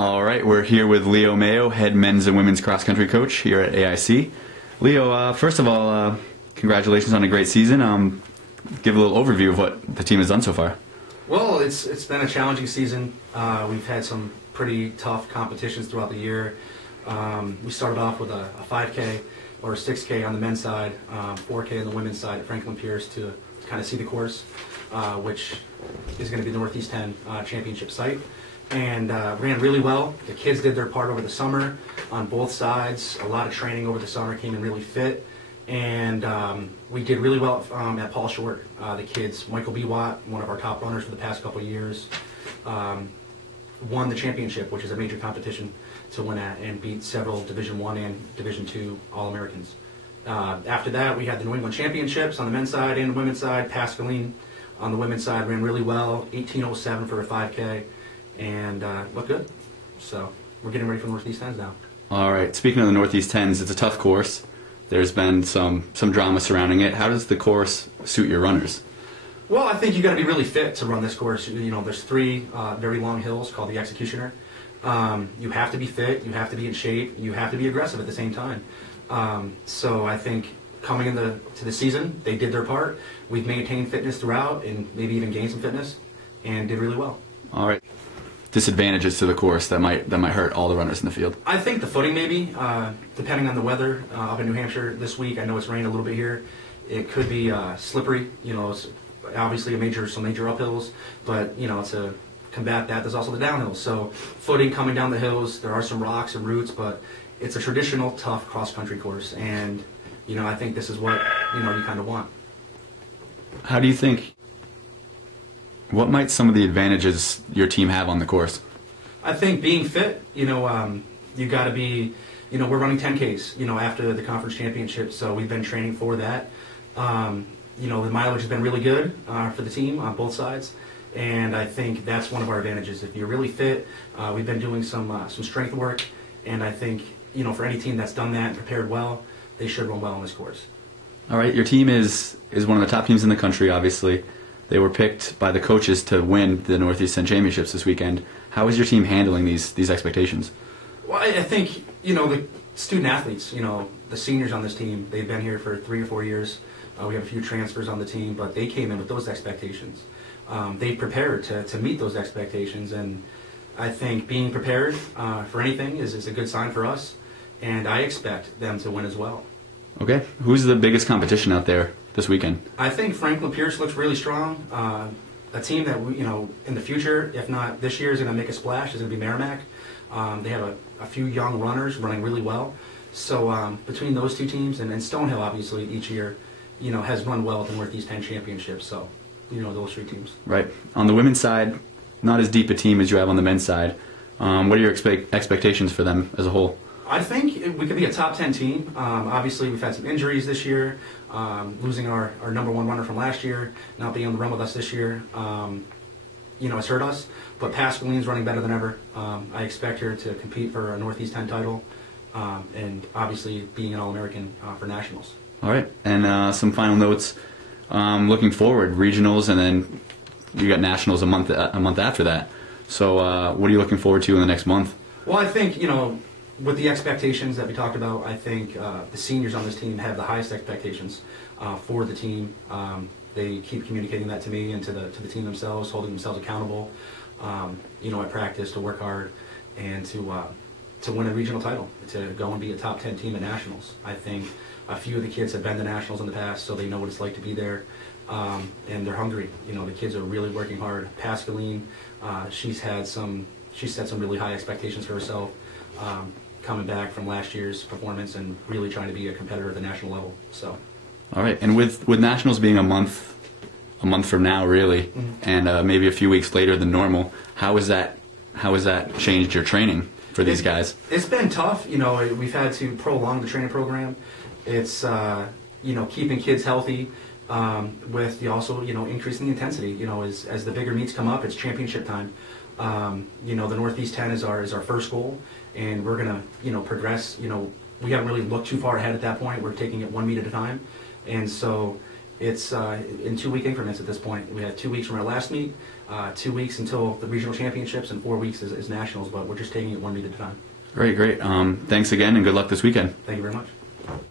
All right, we're here with Leo Mayo, head men's and women's cross country coach here at AIC. Leo, first of all, congratulations on a great season. Give a little overview of what the team has done so far. Well, it's been a challenging season. We've had some pretty tough competitions throughout the year. We started off with a 5K or a 6K on the men's side, 4K on the women's side at Franklin Pierce to kind of see the course, which is going to be the Northeast 10 championship site. And ran really well. The kids did their part over the summer on both sides. A lot of training over the summer, came in really fit. And we did really well at Paul Short. The kids, Michael B. Watt, one of our top runners for the past couple of years, won the championship, which is a major competition to win at, and beat several Division I and Division II All-Americans. After that, we had the New England Championships on the men's side and the women's side. Pascaline on the women's side ran really well, 18:07 for a 5K. And look good. So we're getting ready for the Northeast 10s now. All right. Speaking of the Northeast 10s, it's a tough course. There's been some drama surrounding it. How does the course suit your runners? Well, I think you got to be really fit to run this course. You know, there's three very long hills called the Executioner. You have to be fit. You have to be in shape. You have to be aggressive at the same time. So I think coming into the season, they did their part. We've maintained fitness throughout, and maybe even gained some fitness, and did really well. All right. Disadvantages to the course that might hurt all the runners in the field? I think the footing maybe, depending on the weather up in New Hampshire this week. I know it's rained a little bit here. It could be slippery. You know, it's obviously some major uphills, but you know, to combat that, there's also the downhills. So footing coming down the hills, there are some rocks and roots, but it's a traditional tough cross country course, and you know, I think this is what you kind of want. How do you think? What might some of the advantages your team have on the course? I think being fit, you got to be, we're running 10Ks, after the conference championship, so we've been training for that. The mileage has been really good for the team on both sides, and I think that's one of our advantages. If you're really fit, we've been doing some strength work, and I think, for any team that's done that and prepared well, they should run well on this course. All right, your team is one of the top teams in the country, obviously. They were picked by the coaches to win the Northeast 10 championships this weekend. How is your team handling these expectations? Well, I think, the student athletes, the seniors on this team, they've been here for 3 or 4 years. We have a few transfers on the team, but they came in with those expectations. They prepared to meet those expectations, and I think being prepared for anything is a good sign for us, and I expect them to win as well. Okay. Who's the biggest competition out there this weekend? I think Franklin Pierce looks really strong. A team that, in the future, if not this year, is going to make a splash is going to be Merrimack. They have a few young runners running really well. So between those two teams, and Stonehill, obviously, each year, has run well at the Northeast 10 Championship. So, those three teams. Right. On the women's side, not as deep a team as you have on the men's side. What are your expectations for them as a whole? I think we could be a top 10 team. Obviously, we've had some injuries this year, losing our #1 runner from last year, not being able to run with us this year, has hurt us. But Pascaline's running better than ever. I expect her to compete for a Northeast 10 title, and obviously being an All-American for nationals. All right, and some final notes. Looking forward, regionals, and then you got nationals a month after that. So what are you looking forward to in the next month? Well, I think, with the expectations that we talked about, I think the seniors on this team have the highest expectations for the team. They keep communicating that to me and to the team themselves, holding themselves accountable, at practice, to work hard, and to win a regional title, to go and be a top 10 team at nationals. I think a few of the kids have been to nationals in the past, so they know what it's like to be there, and they're hungry. The kids are really working hard. Pascaline, she's set some really high expectations for herself. Coming back from last year's performance and really trying to be a competitor at the national level. So, all right, and with nationals being a month from now, really, and maybe a few weeks later than normal, how has that changed your training for these guys? It's been tough. We've had to prolong the training program. It's keeping kids healthy, with also increasing the intensity. As the bigger meets come up, it's championship time. The Northeast 10 is our first goal, and we're gonna progress. We haven't really looked too far ahead at that point. We're taking it 1 meet at a time, and so it's in 2-week increments at this point. We had 2 weeks from our last meet, 2 weeks until the regional championships, and 4 weeks is nationals, but we're just taking it one meet at a time. Great. Thanks again, and good luck this weekend. Thank you very much.